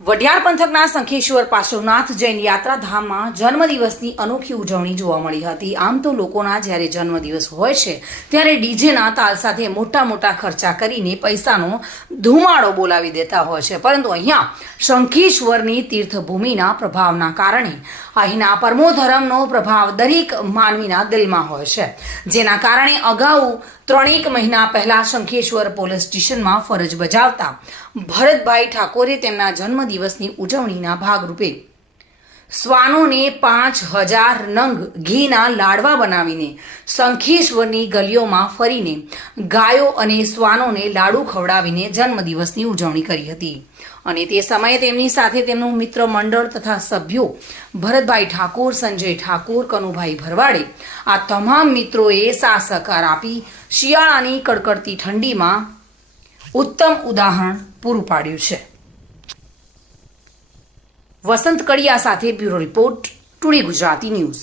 વઢિયાર પંથકના શંખેશ્વર પાર્શ્વનાથ જૈન યાત્રાધામમાં જન્મદિવસની અનોખી ઉજવણી જોવા મળી હતી। આમ તો લોકોના જ્યારે જન્મદિવસ હોય છે ત્યારે ડીજેના તાલ સાથે મોટા ખર્ચા કરીને પૈસાનો ધુમાડો બોલાવી દેતા હોય છે, પરંતુ અહીંયા શંખેશ્વરની તીર્થભૂમિના પ્રભાવના કારણે અહીંના પરમો ધર્મનો પ્રભાવ દરેક માનવીના દિલમાં હોય છે, જેના કારણે અગાઉ 3 મહિના પહેલા શંખેશ્વર પોલીસ સ્ટેશનમાં ફરજ બજાવતા ભરતભાઈ ઠાકોરે તેમના જન્મદિવસની ઉજવણીના ભાગરૂપે શ્વાનોને 5000 નંગ ઘીના લાડવા બનાવીને શંખેશ્વરની ગલીઓમાં ફરીને ગાયો અને શ્વાનોને લાડુ ખવડાવીને જન્મદિવસની ઉજવણી કરી હતી। અને તે સમયે તેમની સાથે તેમનું મિત્ર મંડળ તથા સભ્યો ભરતભાઈ ઠાકોર, સંજય ઠાકોર, કનુભાઈ ભરવાડે આ તમામ મિત્રોએ સાથ સહકાર આપી શિયાળાની કડકડતી ઠંડીમાં ઉત્તમ ઉદાહરણ પૂરું પાડ્યું છે। વસંત કડિયા સાથે bureau report, today Gujarati news.